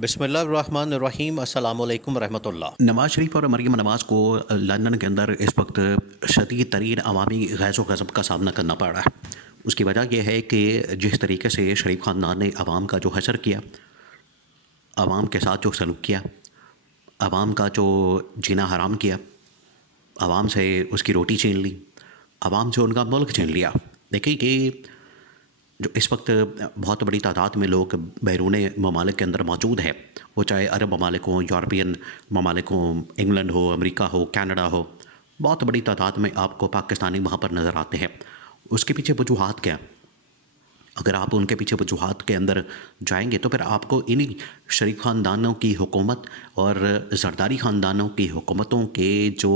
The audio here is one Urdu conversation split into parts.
بسم اللہ الرحمن الرحیم، السلام علیکم ورحمۃ اللہ۔ نواز شریف اور مریم نواز کو لندن کے اندر اس وقت شدید ترین عوامی غیظ و غضب کا سامنا کرنا پڑ رہا ہے۔ اس کی وجہ یہ ہے کہ جس طریقے سے شریف خاندان نے عوام کا جو حشر کیا، عوام کے ساتھ جو سلوک کیا، عوام کا جو جینا حرام کیا، عوام سے اس کی روٹی چھین لی، عوام سے ان کا ملک چھین لیا۔ دیکھیں کہ جو اس وقت بہت بڑی تعداد میں لوگ بیرون ممالک کے اندر موجود ہے، وہ چاہے عرب ممالک ہوں، یورپین ممالک ہوں، انگلینڈ ہو، امریکہ ہو، کینیڈا ہو، بہت بڑی تعداد میں آپ کو پاکستانی وہاں پر نظر آتے ہیں۔ اس کے پیچھے وجوہات کیا؟ اگر آپ ان کے پیچھے وجوہات کے اندر جائیں گے تو پھر آپ کو انہی شریف خاندانوں کی حکومت اور زرداری خاندانوں کی حکومتوں کے جو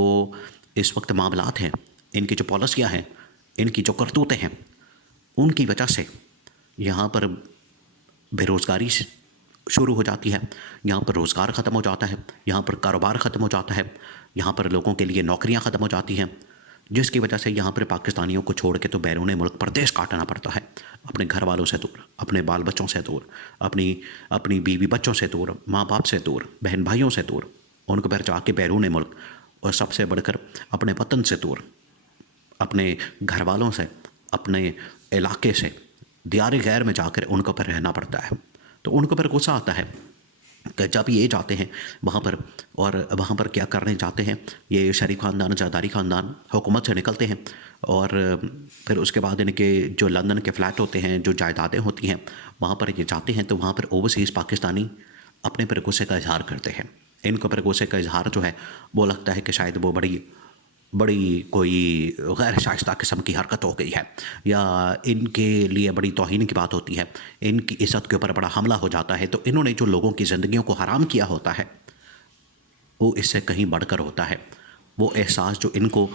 اس وقت معاملات ہیں، ان کی جو پالیسیاں ہیں، ان کی جو کرتوتیں ہیں، ان کی وجہ سے یہاں پر بے روزگاری شروع ہو جاتی ہے، یہاں پر روزگار ختم ہو جاتا ہے، یہاں پر کاروبار ختم ہو جاتا ہے، یہاں پر لوگوں کے لیے نوکریاں ختم ہو جاتی ہیں، جس کی وجہ سے یہاں پر پاکستانیوں کو چھوڑ کے تو بیرون ملک پردیش کاٹنا پڑتا ہے، اپنے گھر والوں سے دور، اپنے بال بچوں سے دور، اپنی بیوی بچوں سے دور، ماں باپ سے دور، بہن بھائیوں سے دور، ان کو پھر جا کے بیرون ملک اور سب سے بڑھ کر اپنے وطن سے دور، اپنے گھر والوں سے، اپنے علاقے سے، دیار غیر میں جا کر ان کو پر رہنا پڑتا ہے۔ تو ان کو پر غصہ آتا ہے کہ جب یہ جاتے ہیں وہاں پر، اور وہاں پر کیا کرنے جاتے ہیں، یہ شریف خاندان، زرداری خاندان حکومت سے نکلتے ہیں، اور پھر اس کے بعد ان کے جو لندن کے فلیٹ ہوتے ہیں، جو جائیدادیں ہوتی ہیں، وہاں پر یہ جاتے ہیں تو وہاں پر اوورسیز پاکستانی اپنے پر غصے کا اظہار کرتے ہیں۔ ان کو پر غصے کا اظہار جو ہے وہ لگتا ہے کہ شاید وہ بڑی کوئی غیر شائستہ قسم کی حرکت ہو گئی ہے، یا ان کے لیے بڑی توہین کی بات ہوتی ہے، ان کی عزت کے اوپر بڑا حملہ ہو جاتا ہے۔ تو انہوں نے جو لوگوں کی زندگیوں کو حرام کیا ہوتا ہے وہ اس سے کہیں بڑھ کر ہوتا ہے۔ وہ احساس جو ان کو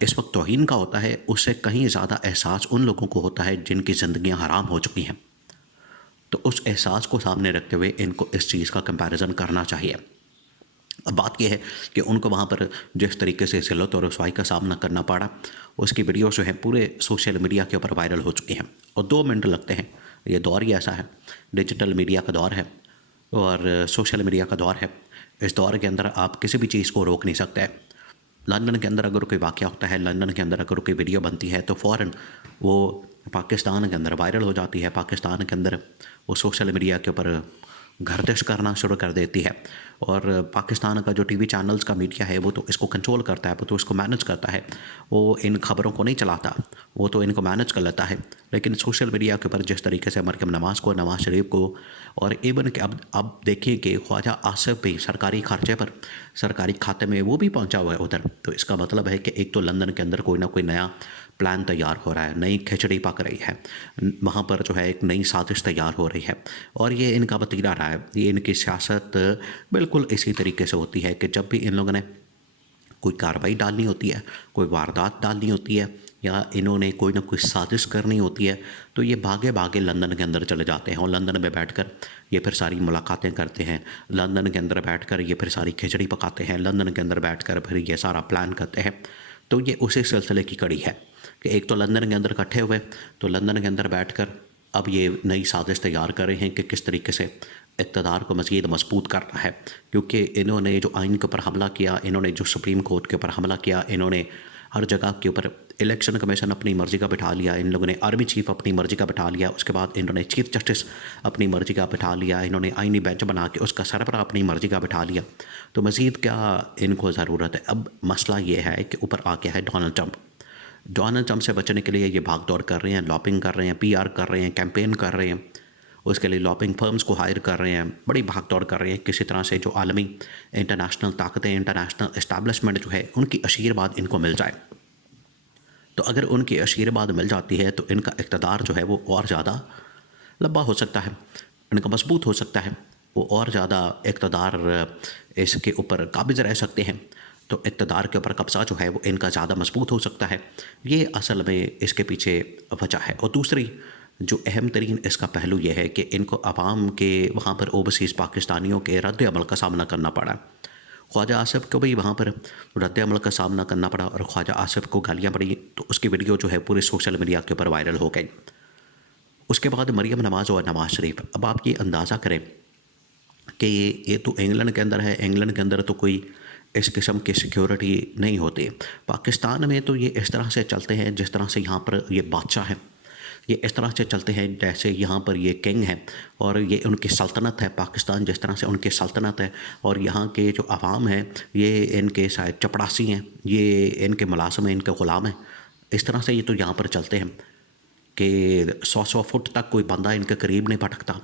اس وقت توہین کا ہوتا ہے، اس سے کہیں زیادہ احساس ان لوگوں کو ہوتا ہے جن کی زندگیاں حرام ہو چکی ہیں۔ تو اس احساس کو سامنے رکھتے ہوئے ان کو اس چیز کا کمپیریزن کرنا چاہیے۔ اب بات یہ ہے کہ ان کو وہاں پر جس طریقے سے ذلت اور رسوائی کا سامنا کرنا پڑا، اس کی ویڈیوز جو ہیں پورے سوشل میڈیا کے اوپر وائرل ہو چکی ہیں، اور 2 منٹ لگتے ہیں۔ یہ دور ہی ایسا ہے، ڈیجیٹل میڈیا کا دور ہے اور سوشل میڈیا کا دور ہے۔ اس دور کے اندر آپ کسی بھی چیز کو روک نہیں سکتے۔ لندن کے اندر اگر کوئی واقعہ ہوتا ہے، لندن کے اندر اگر کوئی ویڈیو بنتی ہے تو فوراً وہ پاکستان کے اندر وائرل ہو جاتی ہے، پاکستان کے اندر وہ سوشل میڈیا کے اوپر گردش کرنا شروع کر دیتی ہے، اور پاکستان کا جو ٹی وی چینلز کا میڈیا ہے وہ تو اس کو کنٹرول کرتا ہے، وہ تو اس کو مینج کرتا ہے، وہ ان خبروں کو نہیں چلاتا، وہ تو ان کو مینج کر لیتا ہے۔ لیکن سوشل میڈیا کے اوپر جس طریقے سے مریم نواز کو، نواز شریف کو، اور ایون کہ اب دیکھیں کہ خواجہ آصف بھی سرکاری خرچے پر، سرکاری کھاتے میں وہ بھی پہنچا ہوا ہے ادھر۔ تو اس کا مطلب ہے کہ ایک تو لندن کے اندر کوئی نہ کوئی نیا پلان تیار ہو رہا ہے، نئی کھچڑی پک رہی ہے، وہاں پر جو ہے ایک نئی سازش تیار ہو رہی ہے، اور یہ ان کا وتیرہ رہا ہے۔ یہ ان کی سیاست بالکل اسی طریقے سے ہوتی ہے کہ جب بھی ان لوگوں نے کوئی کارروائی ڈالنی ہوتی ہے، کوئی واردات ڈالنی ہوتی ہے، یا انہوں نے کوئی نہ کوئی سازش کرنی ہوتی ہے، تو یہ بھاگے لندن کے اندر چلے جاتے ہیں، اور لندن میں بیٹھ کر یہ پھر ساری ملاقاتیں کرتے ہیں، لندن کے اندر بیٹھ کر یہ پھر ساری کھچڑی پکاتے ہیں، لندن کے اندر بیٹھ کر پھر یہ سارا پلان کرتے ہیں۔ تو یہ اسی سلسلے کی کڑی ہے کہ ایک تو لندن کے اندر اکٹھے ہوئے، تو لندن کے اندر بیٹھ کر اب یہ نئی سازش تیار کر رہے ہیں کہ کس طریقے سے اقتدار کو مزید مضبوط کرنا ہے، کیونکہ انہوں نے جو آئین کے اوپر حملہ کیا، انہوں نے جو سپریم کورٹ کے اوپر حملہ کیا، انہوں نے ہر جگہ کے اوپر الیکشن کمیشن اپنی مرضی کا بٹھا لیا، ان لوگوں نے آرمی چیف اپنی مرضی کا بٹھا لیا، اس کے بعد انہوں نے چیف جسٹس اپنی مرضی کا بٹھا لیا، انہوں نے آئینی بینچ بنا کے اس کا سربراہ اپنی مرضی کا بٹھا لیا۔ تو مزید کیا ان کو ضرورت ہے؟ اب مسئلہ یہ ہے کہ اوپر آ گیا ہے ڈونلڈ ٹرمپ۔ ڈونلڈ ٹرمپ سے بچنے کے لیے یہ بھاگ دوڑ کر رہے ہیں، لابنگ کر رہے ہیں، پی آر کر رہے ہیں، کیمپین کر رہے ہیں، اس کے لیے لابنگ فرمز کو ہائر کر رہے ہیں، بڑی بھاگ دوڑ کر رہے ہیں کسی طرح سے جو عالمی انٹرنیشنل طاقتیں، انٹرنیشنل اسٹیبلشمنٹ جو ہے ان کی آشیرواد ان کو مل جائے۔ تو اگر ان کی آشیرواد مل جاتی ہے تو ان کا اقتدار جو ہے وہ اور زیادہ لمبا ہو سکتا ہے، ان کا مضبوط ہو سکتا ہے، وہ اور زیادہ اقتدار اس کے اوپر قابض رہ سکتے ہیں، تو اقتدار کے اوپر قبضہ جو ہے وہ ان کا زیادہ مضبوط ہو سکتا ہے۔ یہ اصل میں اس کے پیچھے وجہ ہے۔ اور دوسری جو اہم ترین اس کا پہلو یہ ہے کہ ان کو عوام کے وہاں پر اوورسیز پاکستانیوں کے رد عمل کا سامنا کرنا پڑا۔ خواجہ آصف کو بھی وہاں پر رد عمل کا سامنا کرنا پڑا، اور خواجہ آصف کو گالیاں پڑی، تو اس کی ویڈیو جو ہے پورے سوشل میڈیا کے اوپر وائرل ہو گئی۔ اس کے بعد مریم نواز اور نواز شریف، اب آپ یہ اندازہ کریں کہ یہ تو انگلینڈ کے اندر ہے، انگلینڈ کے اندر تو کوئی اس قسم کی سیکیورٹی نہیں ہوتی۔ پاکستان میں تو یہ اس طرح سے چلتے ہیں جس طرح سے یہاں پر یہ بادشاہ ہیں، یہ اس طرح سے چلتے ہیں جیسے یہاں پر یہ کنگ ہیں اور یہ ان کی سلطنت ہے۔ پاکستان جس طرح سے ان کی سلطنت ہے اور یہاں کے جو عوام ہیں یہ ان کے شاید چپڑاسی ہیں، یہ ان کے ملازم ہیں، ان کے غلام ہیں۔ اس طرح سے یہ تو یہاں پر چلتے ہیں کہ 100 فٹ تک کوئی بندہ ان کے قریب نہیں پھٹکتا۔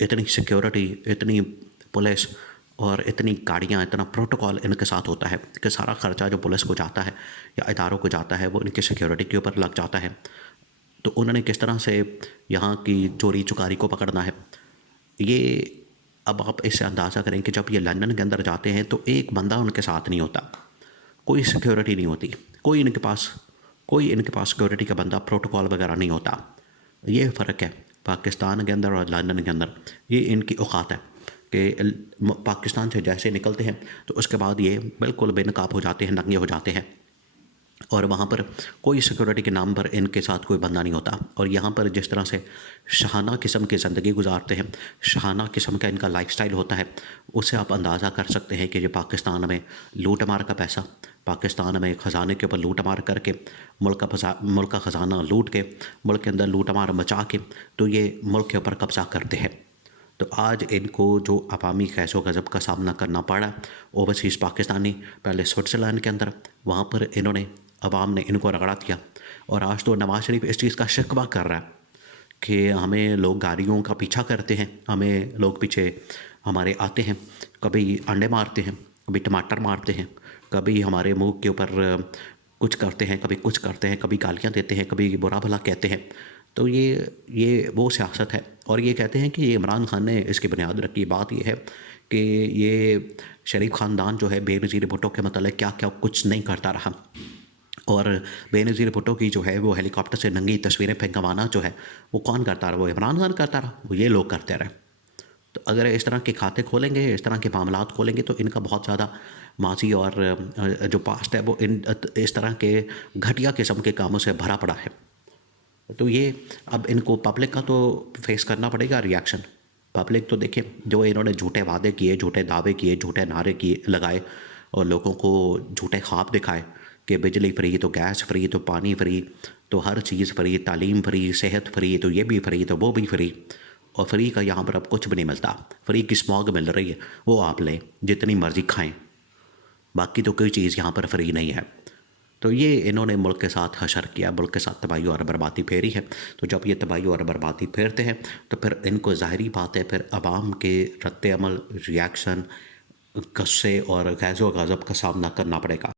اتنی سیکیورٹی، اتنی پولیس اور اتنی گاڑیاں، اتنا پروٹوکول ان کے ساتھ ہوتا ہے کہ سارا خرچہ جو پولیس کو جاتا ہے یا اداروں کو جاتا ہے وہ ان کی سیکیورٹی کے اوپر لگ جاتا ہے۔ تو انہوں نے کس طرح سے یہاں کی چوری چکاری کو پکڑنا ہے، یہ اب آپ اس سے اندازہ کریں کہ جب یہ لندن کے اندر جاتے ہیں تو ایک بندہ ان کے ساتھ نہیں ہوتا، کوئی سیکیورٹی نہیں ہوتی، کوئی ان کے پاس سیکیورٹی کا بندہ، پروٹوکول وغیرہ نہیں ہوتا۔ یہ فرق ہے پاکستان کے اندر اور لندن کے اندر، یہ ان کی اوقات ہے کہ پاکستان سے جیسے نکلتے ہیں تو اس کے بعد یہ بالکل بے نقاب ہو جاتے ہیں، ننگے ہو جاتے ہیں، اور وہاں پر کوئی سیکورٹی کے نام پر ان کے ساتھ کوئی بندہ نہیں ہوتا۔ اور یہاں پر جس طرح سے شاہانہ قسم کی زندگی گزارتے ہیں، شاہانہ قسم کا ان کا لائف سٹائل ہوتا ہے، اس سے آپ اندازہ کر سکتے ہیں کہ یہ پاکستان میں لوٹ مار کا پیسہ، پاکستان میں خزانے کے اوپر لوٹ مار کر کے، ملک کا خزانہ لوٹ کے، ملک کے اندر لوٹ مار مچا کے تو یہ ملک کے اوپر قبضہ کرتے ہیں۔ تو آج ان کو جو عوامی خیز و غضب کا سامنا کرنا پڑا، اوورسیز پاکستانی پہلے سوئٹزرلینڈ کے اندر، وہاں پر انہوں نے، عوام نے ان کو رگڑا دیا، اور آج تو نواز شریف اس چیز کا شکوہ کر رہا ہے کہ ہمیں لوگ گاڑیوں کا پیچھا کرتے ہیں، ہمیں لوگ پیچھے ہمارے آتے ہیں، کبھی انڈے مارتے ہیں، کبھی ٹماٹر مارتے ہیں، کبھی ہمارے منہ کے اوپر کچھ کرتے ہیں، کبھی کچھ کرتے ہیں، کبھی گالیاں دیتے ہیں، کبھی برا بھلا کہتے ہیں۔ تو یہ وہ سیاست ہے، اور یہ کہتے ہیں کہ یہ عمران خان نے اس کی بنیاد رکھی۔ بات یہ ہے کہ یہ شریف خاندان جو ہے بے نظیر بھٹو کے متعلق کیا کیا کچھ نہیں کرتا رہا، اور بے نظیر بھٹو کی جو ہے وہ ہیلی کاپٹر سے ننگی تصویریں پھینکوانا جو ہے وہ کون کرتا رہا؟ وہ عمران خان کرتا رہا، وہ یہ لوگ کرتے رہے۔ تو اگر اس طرح کے کھاتے کھولیں گے، اس طرح کے معاملات کھولیں گے تو ان کا بہت زیادہ ماضی اور جو پاسٹ ہے وہ اس طرح کے گھٹیا قسم کے کاموں سے بھرا پڑا ہے۔ تو یہ اب ان کو پبلک کا تو فیس کرنا پڑے گا ریاکشن۔ پبلک تو دیکھیں جو انہوں نے جھوٹے وعدے کیے، جھوٹے دعوے کیے، جھوٹے نعرے لگائے اور لوگوں کو جھوٹے خواب دکھائے کہ بجلی فری تو گیس فری تو پانی فری تو ہر چیز فری، تعلیم فری، صحت فری تو یہ بھی فری تو وہ بھی فری، اور فری کا یہاں پر اب کچھ بھی نہیں ملتا۔ فری کی اسموگ مل رہی ہے، وہ آپ لیں جتنی مرضی کھائیں، باقی تو کوئی چیز یہاں پر فری نہیں ہے۔ تو یہ انہوں نے ملک کے ساتھ حشر کیا، ملک کے ساتھ تباہی اور بربادی پھیری ہے۔ تو جب یہ تباہی اور بربادی پھیرتے ہیں تو پھر ان کو ظاہری بات ہے پھر عوام کے رد عمل، ریاکشن، غصے اور غیظ و غضب کا سامنا کرنا پڑے گا۔